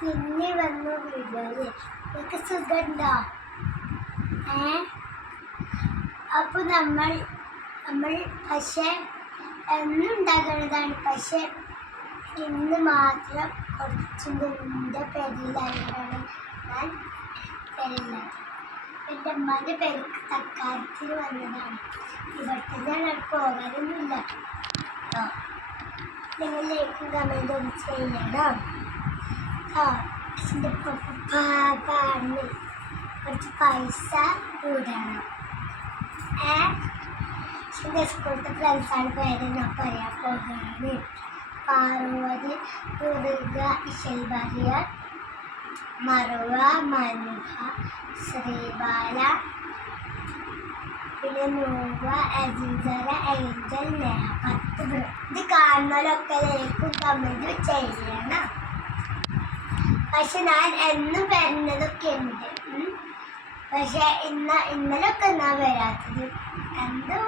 പിന്നെ വന്നു വീഡിയോയില് എനിക്ക് സുഖമുണ്ടോ? അപ്പോൾ നമ്മൾ പക്ഷേ എന്നും ഉണ്ടാക്കുന്നതാണ്. പക്ഷെ ഇന്ന് മാത്രം കുറച്ചിൻ്റെ പേരിലായിട്ടാണ് ഞാൻ പേരില്ലാത്തത്. എൻ്റെ അമ്മൻ്റെ പേർക്ക് തക്കാരത്തിൽ വന്നതാണ്. ഇവിടുത്തെ ഞാൻ പോകാനൊന്നുമില്ല കേട്ടോ. നിങ്ങൾ ലൈക്കും കമൻറ്റും ഒന്ന് ചെയ്യണം. എൻ്റെ പാപ്പാണ് കുറച്ച് പൈസ കൂടണം. എൻ്റെ സ്കൂളത്തെ ഫ്രണ്ട്സാണ് പേര് ഞാൻ പറയാൻ പോകുന്നത്. പാർവതി, ദുർഗ, ഇശൽബാലിയ, മറുവ, മനുഹ, ശ്രീബാല, പിന്നെ നൂവ, അസീസറ, ഏഞ്ചൽ, നേഹ. 10 പേർ. ഇത് കാണുന്നവരൊക്കെ ലൈക്കും കമൻറ്റും ചെയ്യണം. പക്ഷെ ഞാൻ എന്നും വരുന്നതൊക്കെ ഉണ്ട്. പക്ഷെ ഇന്നലൊക്കെ എന്നാ വരാത്തത്. എന്തോ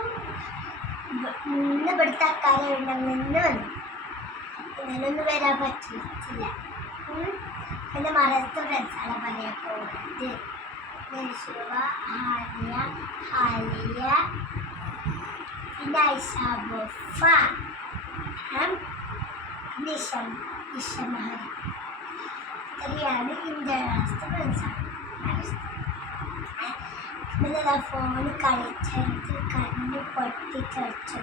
ഇന്ന് ഇവിടുത്തെ അക്കാര്യം ഉണ്ടെങ്കിൽ ഇന്ന് വന്നു. ഇന്നലൊന്നും വരാൻ പറ്റില്ല. എൻ്റെ മറത്തെ ഫ്രണ്ട്സാണ് പറയാൻ പോകുന്നത്. നെഷുവ, ഹാലിയ, പിന്നെ ഐഷാബുഫ, ഇഷമഹരി. ഇത്രയാണ് ഇന്റർനാഷണൽ ഫ്രണ്ട്സാണ്. പിന്നെ ഫോൺ കളിച്ചെടുത്ത് കണ്ണ് പൊട്ടിച്ചടിച്ചു.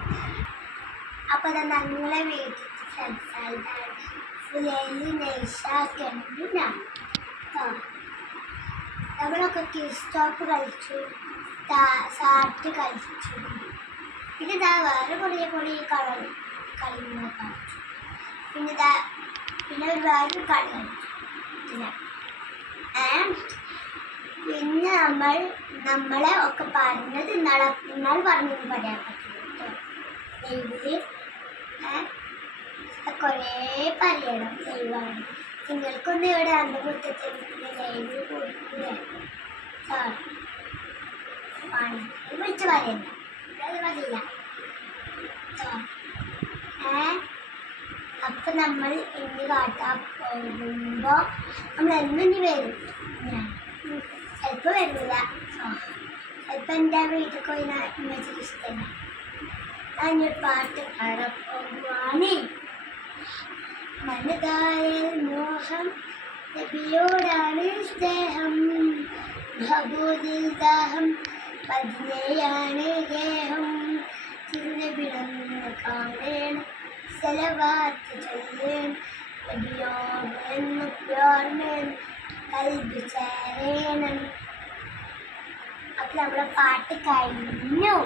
അപ്പോൾ അത് ഞങ്ങളെ വീട്ടിൽ ഫ്രണ്ട്സാണ്. ഫുലേലി, നൈഷ, കെൻഡിന. നമ്മളൊക്കെ കിസ്റ്റോപ്പ് കളിച്ചു, സാറ്റ് കളിച്ചു. പിന്നെ വേറെ പൊടിയ കളികൾ കളിച്ചു. പിന്നെ ഒരുപാട് കളി കളിച്ചു. പിന്നെ നമ്മളെ ഒക്കെ പറഞ്ഞത് ഇന്നാൾ പറഞ്ഞത് പറയാൻ പറ്റില്ല. ലൈവില് കുറേ പറയണം. ലൈവാണ്. നിങ്ങൾക്കൊന്നും ഇവിടെ അന്ന് മുറ്റത്ത് ലൈവ് കൊടുക്കില്ലേ? വിളിച്ച് പറയണ്ട, അത് മതിയില്ല. അപ്പം നമ്മൾ ഇനി കാട്ടാൻ പോകുമ്പോൾ നമ്മൾ എന്നും ഇനി വരും. ചിലപ്പോൾ വരുന്നില്ല. ചിലപ്പോൾ എൻ്റെ വീട്ടിൽ പോയി ഇമ്മച്ചിക്ക് ഇഷ്ടമല്ല. ഞാനൊരു പാട്ട് പാടാൻ പോകുവാണ്. മനതായ മോഹം നബിയോടാണ് സ്നേഹം, ഭഗവതിൽ ദാഹം പതിനെയാണ് ഗേഹം. തിരുനബിടന്ന് കാണേണം, സലവാത്ത് ചൊല്ലേണം, നബിയോടെന്ന് പ്യോർമേൻ കൽബ് ചേരേണം. അപ്പോൾ നമ്മുടെ പാട്ട് കഴിഞ്ഞു.